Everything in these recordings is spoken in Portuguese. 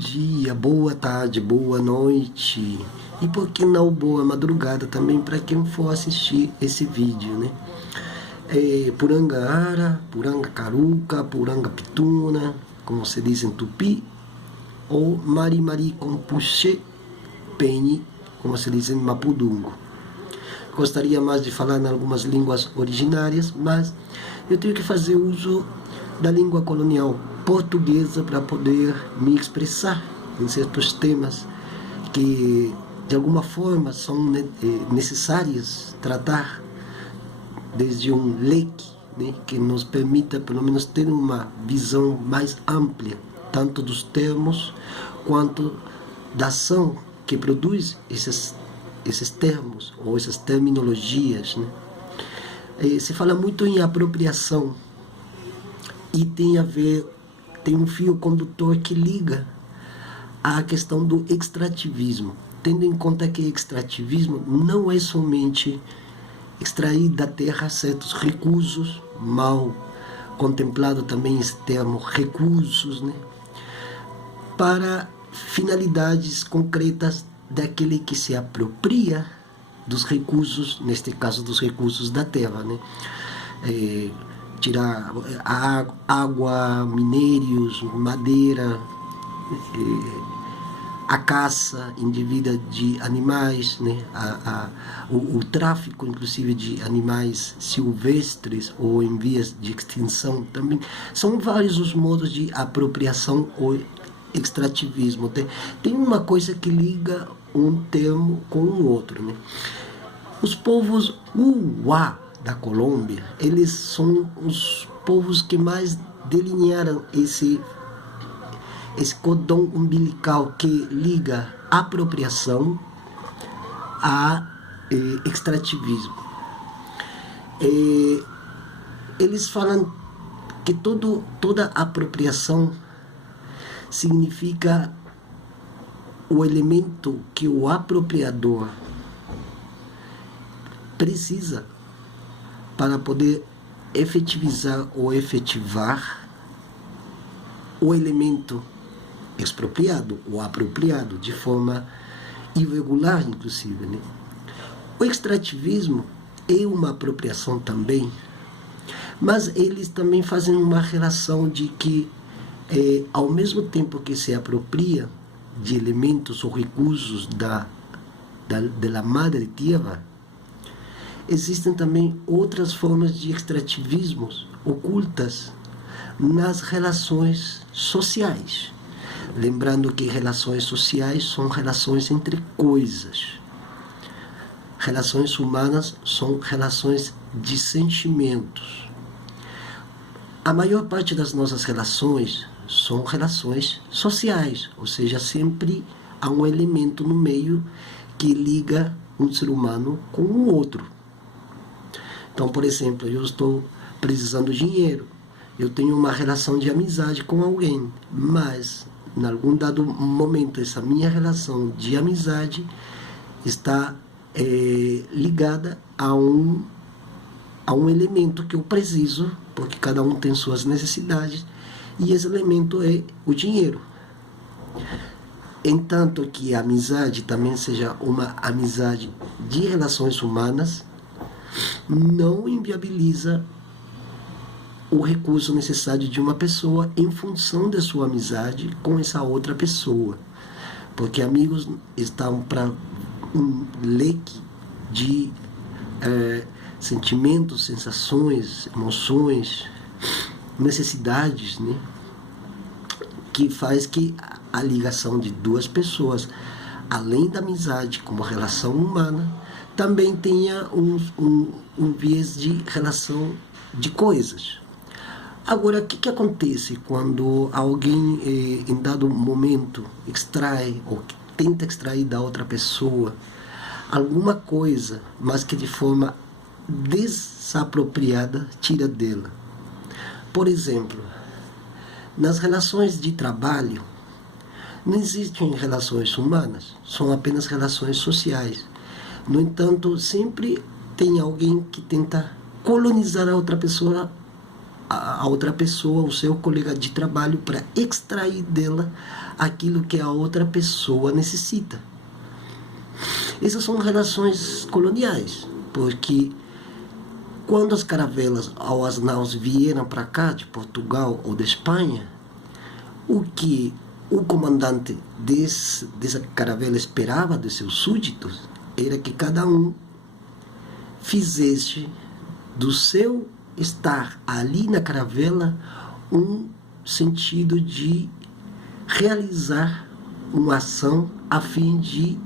dia, boa tarde, boa noite e por que não boa madrugada também para quem for assistir esse vídeo, né? Puranga-ara, Puranga-caruca, Puranga-pituna, como se diz em tupi, ou Mari-mari com puxê, penhe, como se diz em mapudungo. Gostaria mais de falar em algumas línguas originárias, mas eu tenho que fazer uso da língua colonial portuguesa para poder me expressar em certos temas que de alguma forma são necessários tratar, desde um leque, né, que nos permita pelo menos ter uma visão mais ampla, tanto dos termos quanto da ação que produz esses termos ou essas terminologias, né? Se fala muito em apropriação e tem um fio condutor que liga à questão do extrativismo, tendo em conta que extrativismo não é somente extrair da terra certos recursos, mal contemplado também esse termo recursos, né, para finalidades concretas daquele que se apropria dos recursos, neste caso dos recursos da terra, né? Tirar a água, minérios, madeira, a caça indevida de animais, né? O tráfico, inclusive, de animais silvestres ou em vias de extinção também. São vários os modos de apropriação ou extrativismo. Tem uma coisa que liga um termo com o outro, né? Os povos Uwa da Colômbia, eles são os povos que mais delinearam esse cordão umbilical que liga apropriação a extrativismo. Eles falam que toda apropriação significa o elemento que o apropriador precisa para poder efetivizar ou efetivar o elemento expropriado ou apropriado de forma irregular, inclusive, né? O extrativismo é uma apropriação também, mas eles também fazem uma relação de que ao mesmo tempo que se apropria de elementos ou recursos da madre terra, existem também outras formas de extrativismos ocultas nas relações sociais. Lembrando que relações sociais são relações entre coisas. Relações humanas são relações de sentimentos. A maior parte das nossas relações são relações sociais, ou seja, sempre há um elemento no meio que liga um ser humano com o outro. Então, por exemplo, eu estou precisando de dinheiro, eu tenho uma relação de amizade com alguém, mas em algum dado momento essa minha relação de amizade está ligada a um elemento que eu preciso, porque cada um tem suas necessidades, e esse elemento é o dinheiro. Entanto que a amizade também seja uma amizade de relações humanas, não inviabiliza o recurso necessário de uma pessoa em função da sua amizade com essa outra pessoa. Porque amigos estão para um leque de sentimentos, sensações, emoções, necessidades, né? Que faz que a ligação de duas pessoas, além da amizade como relação humana, também tenha um viés de relação de coisas. Agora, o que acontece quando alguém, em dado momento, extrai ou tenta extrair da outra pessoa alguma coisa, mas que de forma desapropriada tira dela? Por exemplo, nas relações de trabalho, não existem relações humanas, são apenas relações sociais. No entanto, sempre tem alguém que tenta colonizar a outra pessoa, o seu colega de trabalho, para extrair dela aquilo que a outra pessoa necessita. Essas são relações coloniais, porque quando as caravelas ou as naus vieram para cá, de Portugal ou de Espanha, o que o comandante dessa caravela esperava de seus súditos era que cada um fizesse do seu estar ali na caravela um sentido de realizar uma ação a fim de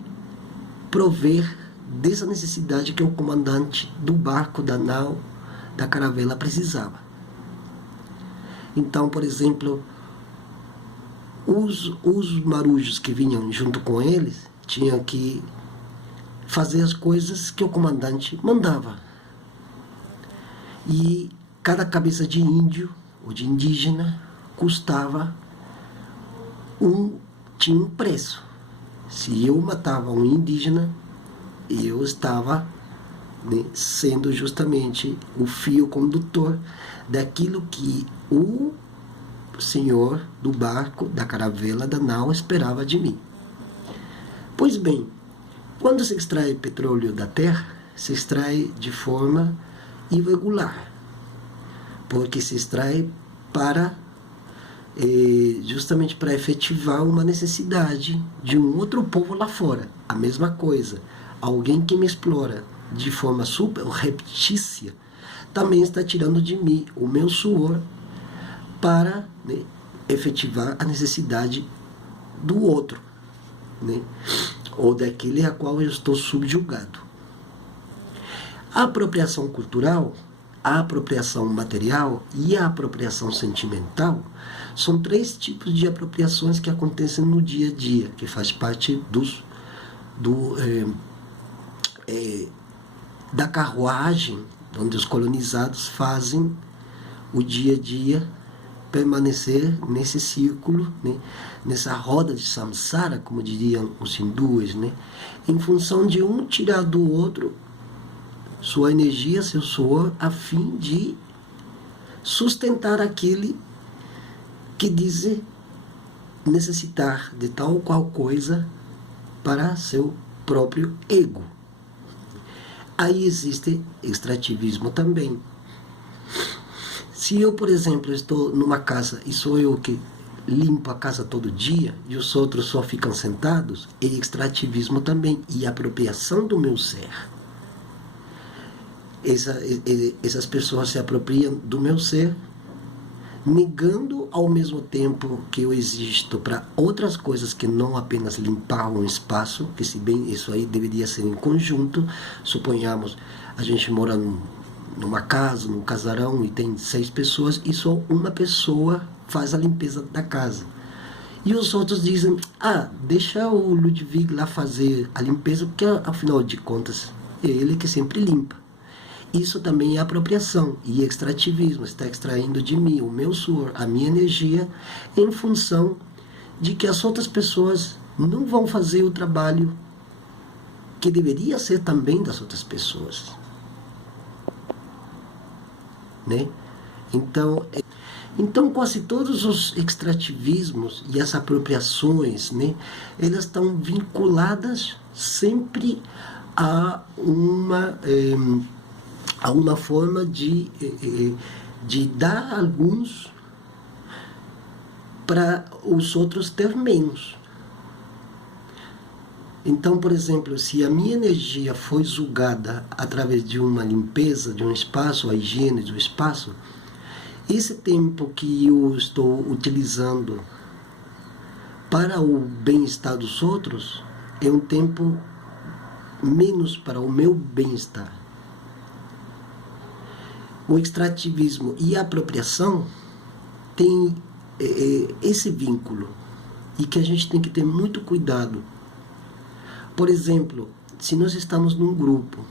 prover dessa necessidade que o comandante do barco, da nau, da caravela precisava. Então, por exemplo, os marujos que vinham junto com eles tinham que fazer as coisas que o comandante mandava. E cada cabeça de índio ou de indígena tinha um preço. Se eu matava um indígena, eu estava, né, sendo justamente o fio condutor daquilo que o senhor do barco, da caravela, da nau esperava de mim. Pois bem, quando se extrai petróleo da terra, se extrai de forma irregular, porque se extrai justamente para efetivar uma necessidade de um outro povo lá fora. A mesma coisa, alguém que me explora de forma subreptícia também está tirando de mim o meu suor para, né, efetivar a necessidade do outro, né, ou daquele a qual eu estou subjugado. A apropriação cultural, a apropriação material e a apropriação sentimental são 3 tipos de apropriações que acontecem no dia a dia, que faz parte da carruagem onde os colonizados fazem o dia a dia permanecer nesse círculo, né, nessa roda de samsara, como diriam os hindus, né, em função de um tirar do outro sua energia, seu suor, a fim de sustentar aquele que diz necessitar de tal ou qual coisa para seu próprio ego. Aí existe extrativismo também. Se eu, por exemplo, estou numa casa e sou eu que limpo a casa todo dia e os outros só ficam sentados, é extrativismo também e apropriação do meu ser. Essas pessoas se apropriam do meu ser, negando ao mesmo tempo que eu existo para outras coisas que não apenas limpar um espaço, que se bem isso aí deveria ser em conjunto. Suponhamos, a gente mora numa casa, num casarão e tem 6 pessoas e só uma pessoa faz a limpeza da casa. E os outros dizem, deixa o Ludwig lá fazer a limpeza, porque afinal de contas é ele que sempre limpa. Isso também é apropriação e extrativismo. Está extraindo de mim o meu suor, a minha energia, em função de que as outras pessoas não vão fazer o trabalho que deveria ser também das outras pessoas, né? Então quase todos os extrativismos e as apropriações, né, elas estão vinculadas sempre a uma forma de dar alguns para os outros ter menos. Então, por exemplo, se a minha energia foi julgada através de uma limpeza de um espaço, a higiene do espaço, esse tempo que eu estou utilizando para o bem-estar dos outros é um tempo menos para o meu bem-estar. O extrativismo e a apropriação têm esse vínculo e que a gente tem que ter muito cuidado. Por exemplo, se nós estamos num grupo,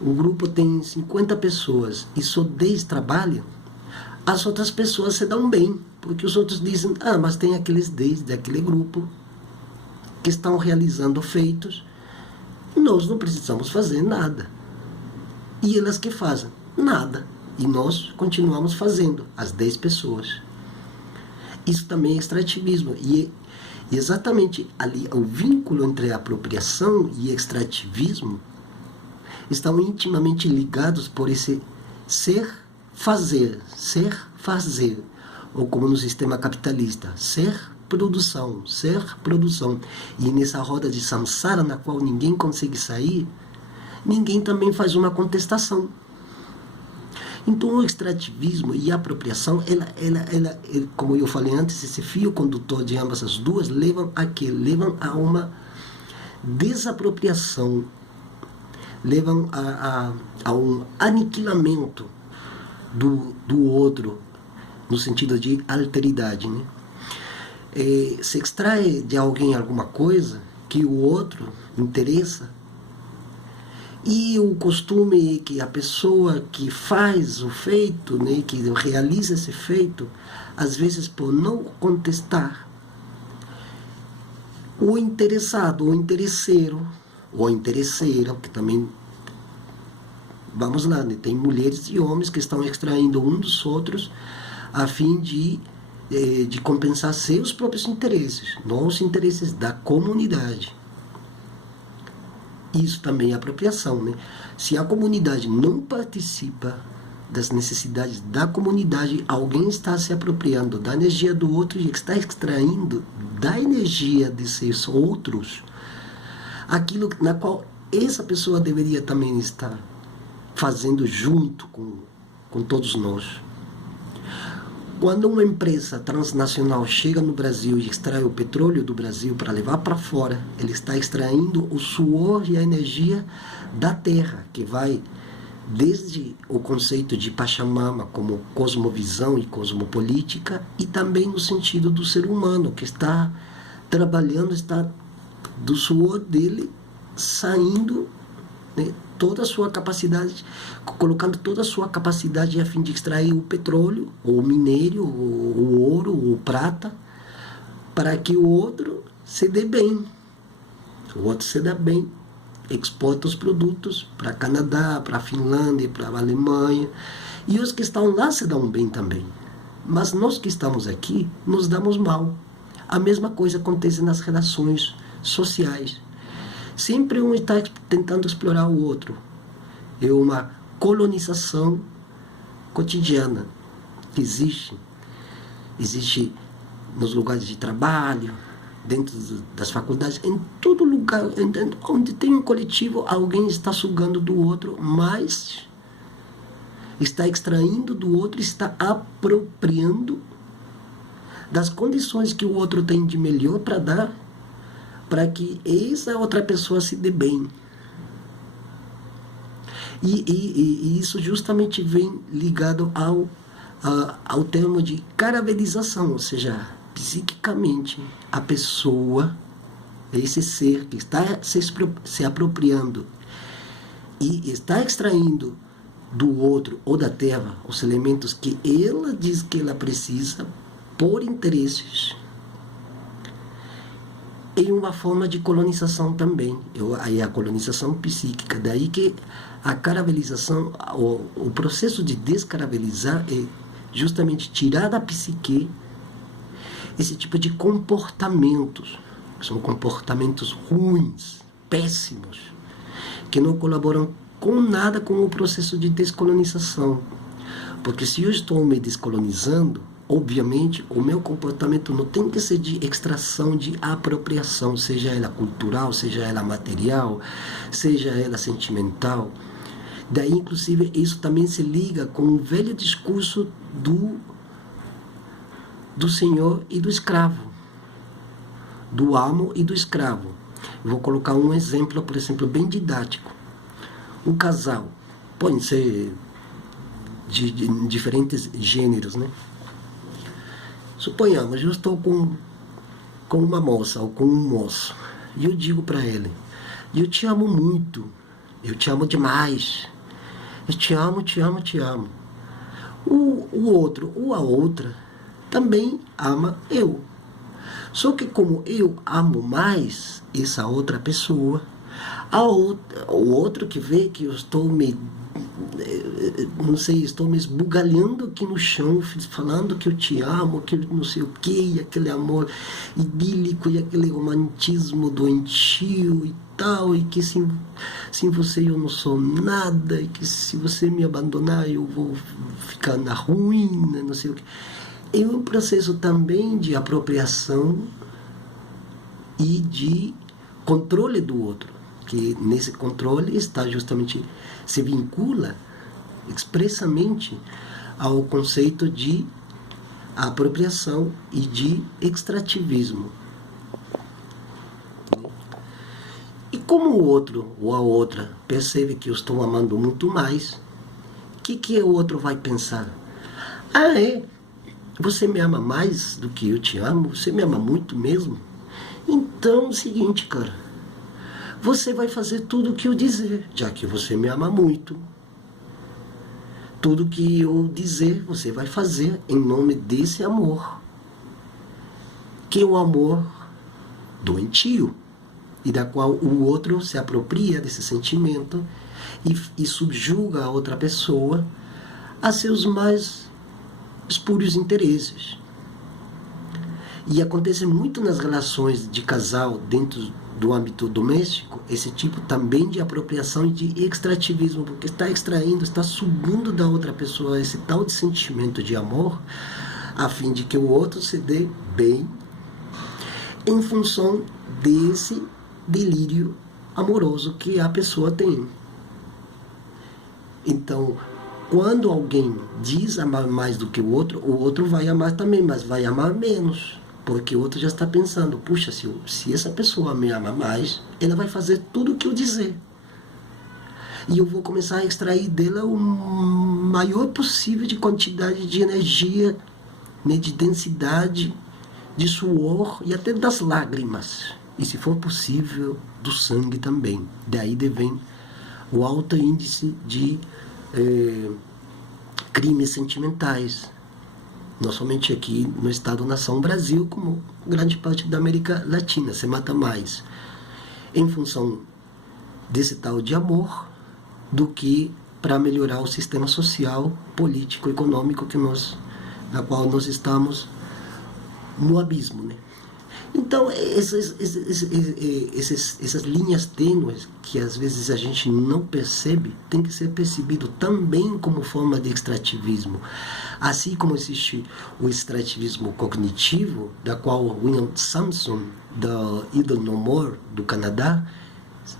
o grupo tem 50 pessoas e só 10 trabalham, as outras pessoas se dão bem, porque os outros dizem, mas tem aqueles 10 daquele grupo que estão realizando feitos, nós não precisamos fazer nada. E elas que fazem? Nada. E nós continuamos fazendo, as 10 pessoas. Isso também é extrativismo. E exatamente ali, o vínculo entre apropriação e extrativismo estão intimamente ligados por esse ser, fazer, ou como no sistema capitalista, ser, produção. E nessa roda de samsara, na qual ninguém consegue sair, ninguém também faz uma contestação. Então o extrativismo e a apropriação, ela, como eu falei antes, esse fio condutor de ambas as duas levam a quê? Levam a uma desapropriação, levam a um aniquilamento do outro, no sentido de alteridade, né? Se extrai de alguém alguma coisa que o outro interessa, e o costume é que a pessoa que faz o feito, né, que realiza esse feito, às vezes por não contestar, o interessado, o interesseiro, ou a interesseira, que também, vamos lá, né, tem mulheres e homens que estão extraindo um dos outros a fim de compensar seus próprios interesses, não os interesses da comunidade. Isso também é apropriação, né? Se a comunidade não participa das necessidades da comunidade, alguém está se apropriando da energia do outro e está extraindo da energia desses outros aquilo na qual essa pessoa deveria também estar fazendo junto com todos nós. Quando uma empresa transnacional chega no Brasil e extrai o petróleo do Brasil para levar para fora, ele está extraindo o suor e a energia da terra, que vai desde o conceito de Pachamama como cosmovisão e cosmopolítica, e também no sentido do ser humano, que está trabalhando, está do suor dele saindo, né, toda a sua capacidade, colocando toda a sua capacidade a fim de extrair o petróleo, ou o minério, ou o ouro, ou prata, para que o outro se dê bem. O outro se dá bem, exporta os produtos para Canadá, para a Finlândia, para a Alemanha, e os que estão lá se dão bem também. Mas nós que estamos aqui, nos damos mal. A mesma coisa acontece nas relações sociais. Sempre um está tentando explorar o outro. É uma colonização cotidiana que existe nos lugares de trabalho, dentro das faculdades, em todo lugar onde tem um coletivo, alguém está sugando do outro, mas está extraindo do outro, está apropriando das condições que o outro tem de melhor para dar, para que essa outra pessoa se dê bem. E isso justamente vem ligado ao termo de caravelização, ou seja, psiquicamente, a pessoa, esse ser que está se apropriando e está extraindo do outro ou da terra os elementos que ela diz que ela precisa por interesses, em uma forma de colonização também. Aí a colonização psíquica. Daí que a caravelização, o processo de descaravelizar é justamente tirar da psique esse tipo de comportamentos. São comportamentos ruins, péssimos, que não colaboram com nada com o processo de descolonização. Porque se eu estou me descolonizando, obviamente, o meu comportamento não tem que ser de extração, de apropriação, seja ela cultural, seja ela material, seja ela sentimental. Daí, inclusive, isso também se liga com o velho discurso do senhor e do escravo, do amo e do escravo. Eu vou colocar um exemplo, por exemplo, bem didático. Um casal, pode ser de diferentes gêneros, né? Suponhamos, eu estou com uma moça ou com um moço, e eu digo para ele: eu te amo muito, eu te amo demais, eu te amo, te amo, te amo. O outro ou a outra também ama eu. Só que como eu amo mais essa outra pessoa, o outro que vê que eu estou me não sei, estou me esbugalhando aqui no chão, falando que eu te amo, que não sei o que, e aquele amor idílico, e aquele romantismo doentio e tal, e que sem você eu não sou nada, e que se você me abandonar eu vou ficar na ruína, não sei o que. É um processo também de apropriação e de controle do outro, que nesse controle está justamente, se vincula expressamente ao conceito de apropriação e de extrativismo. E como o outro ou a outra percebe que eu estou amando muito mais, o que o outro vai pensar? Ah, é? Você me ama mais do que eu te amo? Você me ama muito mesmo? Então é o seguinte, cara, você vai fazer tudo o que eu dizer, já que você me ama muito. Tudo que eu dizer, você vai fazer em nome desse amor, que é o amor doentio, e da qual o outro se apropria desse sentimento e subjuga a outra pessoa a seus mais espúrios interesses. E acontece muito nas relações de casal dentro do âmbito doméstico, esse tipo também de apropriação e de extrativismo, porque está extraindo, está sugando da outra pessoa esse tal de sentimento de amor, a fim de que o outro se dê bem em função desse delírio amoroso que a pessoa tem. Então, quando alguém diz amar mais do que o outro vai amar também, mas vai amar menos. Porque o outro já está pensando, puxa, se essa pessoa me ama mais, ela vai fazer tudo o que eu dizer. E eu vou começar a extrair dela o maior possível de quantidade de energia, né, de densidade, de suor e até das lágrimas. E se for possível, do sangue também. Daí vem o alto índice de crimes sentimentais. Não somente aqui no Estado-nação Brasil, como grande parte da América Latina, se mata mais em função desse tal de amor do que para melhorar o sistema social, político, econômico na qual nós estamos no abismo, né? Então, essas linhas tênues que às vezes a gente não percebe, tem que ser percebido também como forma de extrativismo. Assim como existe o extrativismo cognitivo, da qual William Samson, da Idle No More, do Canadá,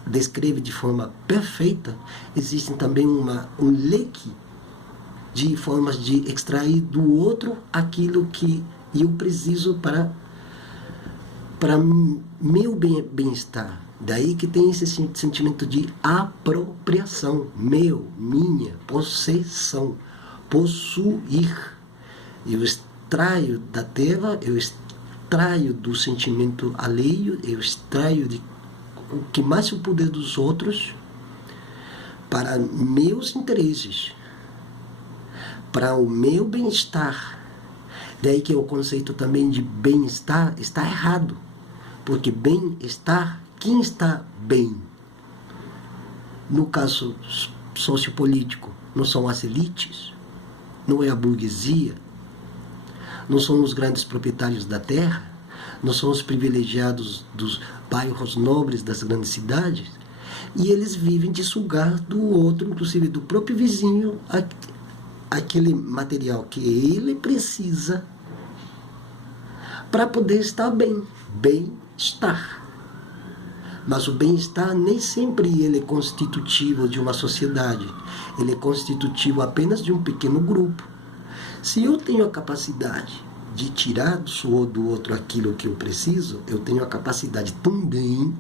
descreve de forma perfeita, existe também um leque de formas de extrair do outro aquilo que eu preciso para meu bem-estar. Daí que tem esse sentimento de apropriação, meu, minha, possessão, possuir. Eu extraio da terra, eu extraio do sentimento alheio, eu extraio de o que mais eu puder dos outros para meus interesses, para o meu bem-estar. Daí que o conceito também de bem-estar está errado. Porque bem-estar, quem está bem? No caso sociopolítico, não são as elites, não é a burguesia, não são os grandes proprietários da terra, não são os privilegiados dos bairros nobres das grandes cidades, e eles vivem de sugar do outro, inclusive do próprio vizinho, aquele material que ele precisa para poder estar bem, bem-estar. Mas o bem-estar nem sempre ele é constitutivo de uma sociedade, ele é constitutivo apenas de um pequeno grupo. Se eu tenho a capacidade de tirar do suor do outro aquilo que eu preciso, eu tenho a capacidade também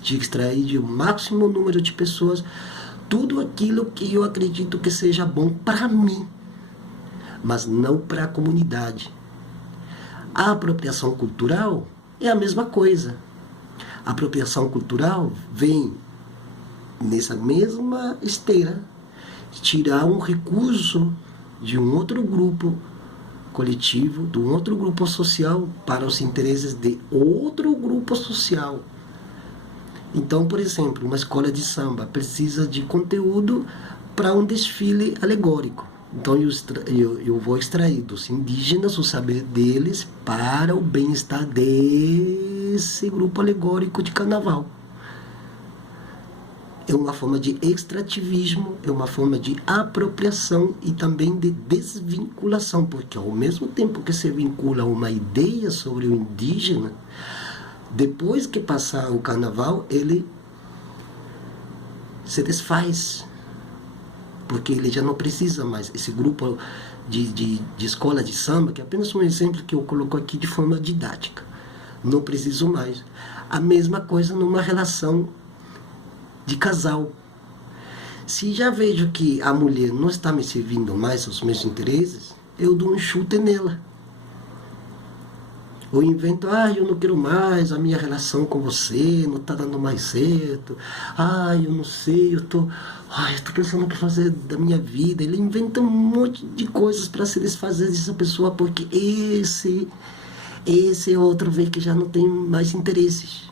de extrair de um máximo número de pessoas tudo aquilo que eu acredito que seja bom para mim, mas não para a comunidade. A apropriação cultural é a mesma coisa. A apropriação cultural vem nessa mesma esteira tirar um recurso de um outro grupo coletivo, de um outro grupo social para os interesses de outro grupo social. Então, por exemplo, uma escola de samba precisa de conteúdo para um desfile alegórico. Então eu vou extrair dos indígenas o saber deles para o bem-estar desse grupo alegórico de carnaval. É uma forma de extrativismo, é uma forma de apropriação e também de desvinculação, porque ao mesmo tempo que se vincula uma ideia sobre o indígena, depois que passar o carnaval, ele se desfaz, porque ele já não precisa mais. Esse grupo de escola de samba, que é apenas um exemplo que eu coloco aqui de forma didática, não preciso mais. A mesma coisa numa relação de casal. Se já vejo que a mulher não está me servindo mais aos meus interesses, eu dou um chute nela. Ou invento, eu não quero mais, a minha relação com você não está dando mais certo, eu não sei, eu tô pensando o que fazer da minha vida. Ele inventa um monte de coisas para se desfazer dessa pessoa, porque esse outro vê que já não tem mais interesses.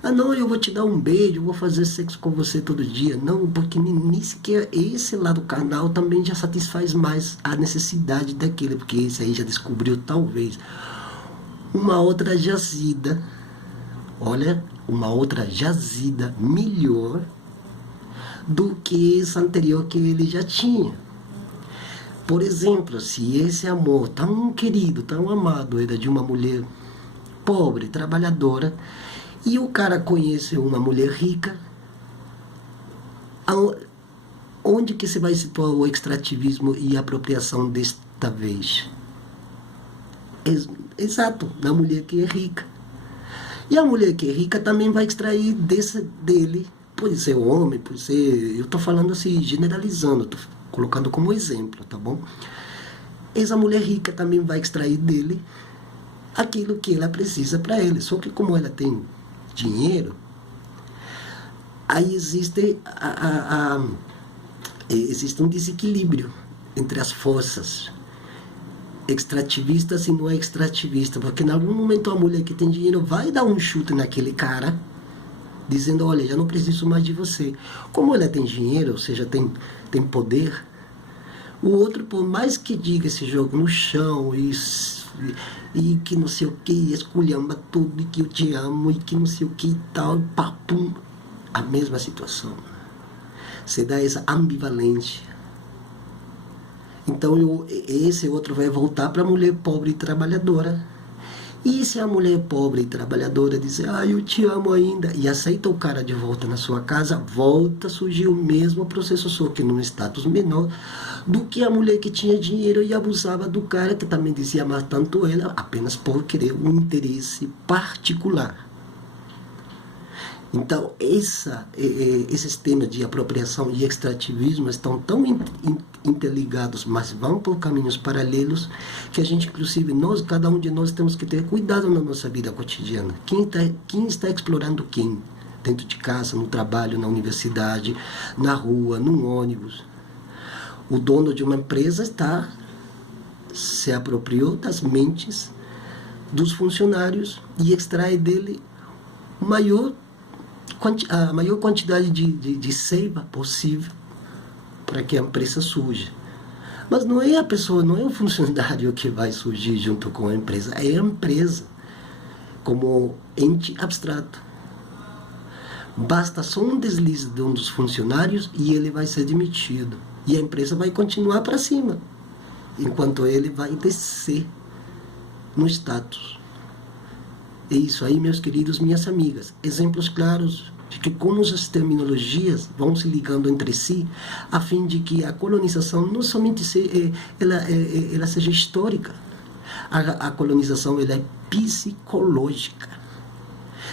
Não, eu vou te dar um beijo, eu vou fazer sexo com você todo dia. Não, porque nem sequer esse lado carnal também já satisfaz mais a necessidade daquele, porque esse aí já descobriu talvez uma outra jazida, olha, uma outra jazida melhor do que essa anterior que ele já tinha. Por exemplo, se esse amor tão querido, tão amado era de uma mulher pobre, trabalhadora, e o cara conhece uma mulher rica, onde que se vai situar o extrativismo e a apropriação desta vez? Exato, na mulher que é rica. E a mulher que é rica também vai extrair dele, pode ser homem, pode ser... Eu estou falando assim, generalizando, estou colocando como exemplo, tá bom? Essa mulher rica também vai extrair dele aquilo que ela precisa para ele. Só que como ela tem dinheiro, aí existe existe um desequilíbrio entre as forças extrativistas e não extrativistas, porque em algum momento a mulher que tem dinheiro vai dar um chute naquele cara, dizendo, olha, já não preciso mais de você. Como ela tem dinheiro, ou seja, tem poder, o outro, por mais que diga esse jogo no chão e que não sei o que, esculhamba tudo, e que eu te amo, e que não sei o que e tal, e papum, a mesma situação. Você dá essa ambivalência. Então esse outro vai voltar para a mulher pobre e trabalhadora. E se a mulher pobre e trabalhadora dizer, eu te amo ainda, e aceita o cara de volta na sua casa, volta a surgir o mesmo processo, só que num status menor do que a mulher que tinha dinheiro e abusava do cara, que também dizia amar tanto ela, apenas por querer um interesse particular. Então, esses temas de apropriação e extrativismo estão tão interligados, mas vão por caminhos paralelos, que a gente, inclusive, cada um de nós temos que ter cuidado na nossa vida cotidiana. Quem está explorando quem? Dentro de casa, no trabalho, na universidade, na rua, num ônibus. O dono de uma empresa se apropriou das mentes dos funcionários e extrai dele a maior quantidade de seiva possível para que a empresa surja. Mas não é a pessoa, não é o funcionário que vai surgir junto com a empresa, é a empresa como ente abstrato. Basta só um deslize de um dos funcionários e ele vai ser demitido. E a empresa vai continuar para cima, enquanto ele vai descer no status. É isso aí, meus queridos, minhas amigas. Exemplos claros de que como as terminologias vão se ligando entre si, a fim de que a colonização não somente ela seja histórica. A colonização ela é psicológica.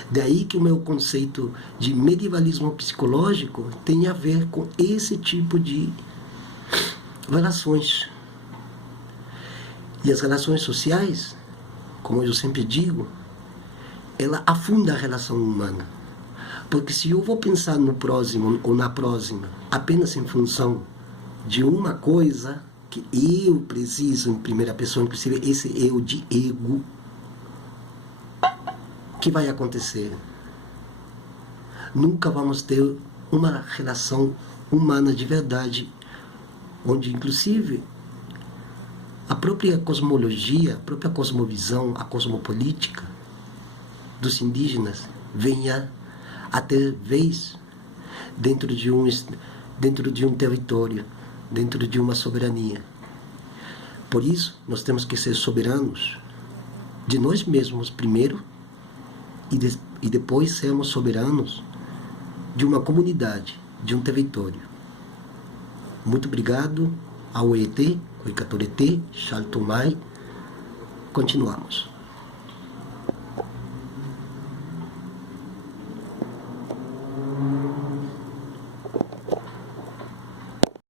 Daí que o meu conceito de medievalismo psicológico tem a ver com esse tipo de relações. E as relações sociais, como eu sempre digo, ela afunda a relação humana. Porque se eu vou pensar no próximo ou na próxima apenas em função de uma coisa que eu preciso em primeira pessoa, inclusive esse eu de ego, o que vai acontecer? Nunca vamos ter uma relação humana de verdade, onde inclusive a própria cosmologia, a própria cosmovisão, a cosmopolítica dos indígenas venha a ter vez dentro de um território, dentro de uma soberania. Por isso, nós temos que ser soberanos de nós mesmos primeiro e depois sermos soberanos de uma comunidade, de um território. Muito obrigado ao ET, Koikatorete, Shaltomai. Continuamos.